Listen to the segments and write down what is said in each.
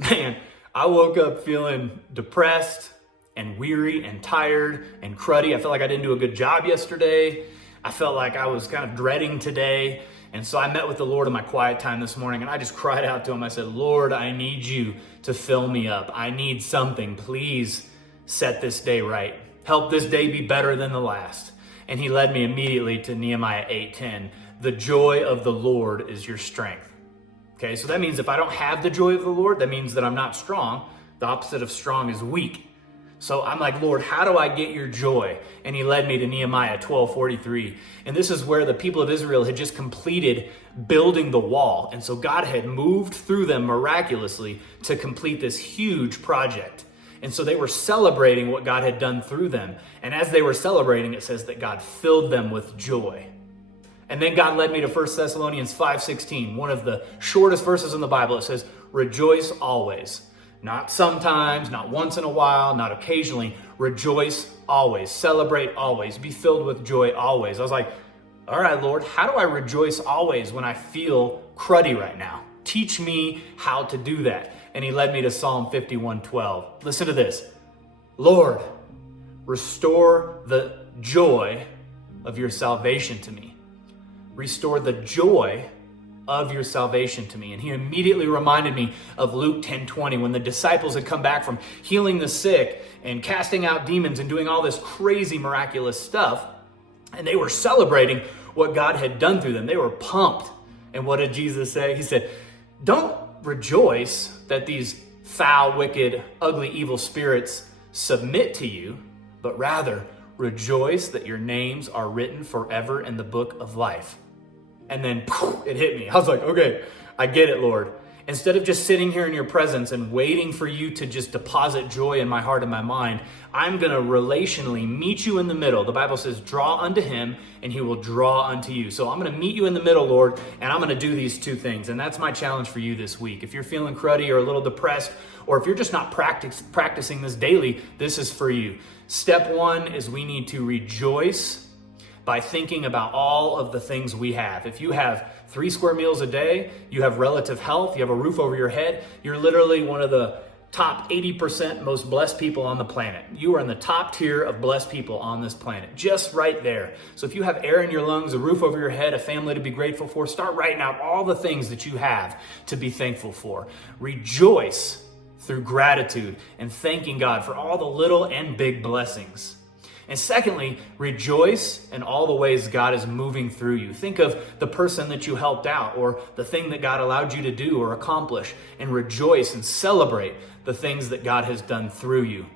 Man, I woke up feeling depressed and weary and tired and cruddy. I felt like I didn't do a good job yesterday. I felt like I was kind of dreading today. And so I met with the Lord in my quiet time this morning, and I just cried out to him. I said, Lord, I need you to fill me up. I need something. Please set this day right. Help this day be better than the last. And he led me immediately to Nehemiah 8:10. The joy of the Lord is your strength. Okay, so that means if I don't have the joy of the Lord, that means that I'm not strong. The opposite of strong is weak. So I'm like, Lord, how do I get your joy? And he led me to Nehemiah 12:43. And this is where the people of Israel had just completed building the wall. And so God had moved through them miraculously to complete this huge project. And so they were celebrating what God had done through them. And as they were celebrating, it says that God filled them with joy. And then God led me to 1 Thessalonians 5:16, one of the shortest verses in the Bible. It says, rejoice always. Not sometimes, not once in a while, not occasionally. Rejoice always. Celebrate always. Be filled with joy always. I was like, all right, Lord, how do I rejoice always when I feel cruddy right now? Teach me how to do that. And he led me to Psalm 51:12. Listen to this. Lord, restore the joy of your salvation to me. Restore the joy of your salvation to me. And he immediately reminded me of Luke 10:20, when the disciples had come back from healing the sick and casting out demons and doing all this crazy miraculous stuff. And they were celebrating what God had done through them. They were pumped. And what did Jesus say? He said, don't rejoice that these foul, wicked, ugly, evil spirits submit to you, but rather rejoice that your names are written forever in the book of life. And then it hit me. I was like, okay, I get it, Lord. Instead of just sitting here in your presence and waiting for you to just deposit joy in my heart and my mind, I'm going to relationally meet you in the middle. The Bible says, draw unto him and he will draw unto you. So I'm going to meet you in the middle, Lord, and I'm going to do these two things. And that's my challenge for you this week. If you're feeling cruddy or a little depressed, or if you're just not practicing this daily, this is for you. Step one is we need to rejoice by thinking about all of the things we have. If you have 3 square meals a day, you have relative health, you have a roof over your head, you're literally one of the top 80% most blessed people on the planet. You are in the top tier of blessed people on this planet, just right there. So if you have air in your lungs, a roof over your head, a family to be grateful for, start writing out all the things that you have to be thankful for. Rejoice through gratitude and thanking God for all the little and big blessings. And secondly, rejoice in all the ways God is moving through you. Think of the person that you helped out or the thing that God allowed you to do or accomplish, and rejoice and celebrate the things that God has done through you.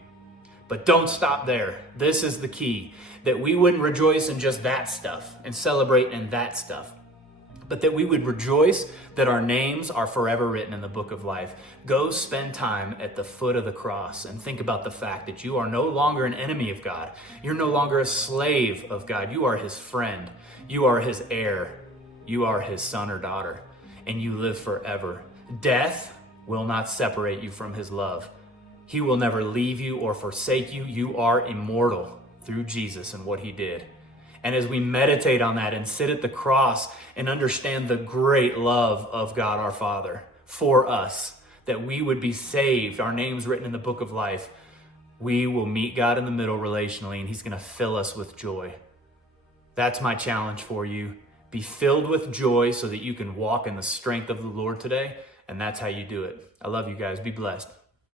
But don't stop there. This is the key, that we wouldn't rejoice in just that stuff and celebrate in that stuff, but that we would rejoice that our names are forever written in the book of life. Go spend time at the foot of the cross and think about the fact that you are no longer an enemy of God. You're no longer a slave of God. You are his friend. You are his heir. You are his son or daughter, and you live forever. Death will not separate you from his love. He will never leave you or forsake you. You are immortal through Jesus and what he did. And as we meditate on that and sit at the cross and understand the great love of God our Father for us, that we would be saved, our names written in the book of life, we will meet God in the middle relationally, and he's going to fill us with joy. That's my challenge for you. Be filled with joy so that you can walk in the strength of the Lord today, and that's how you do it. I love you guys. Be blessed.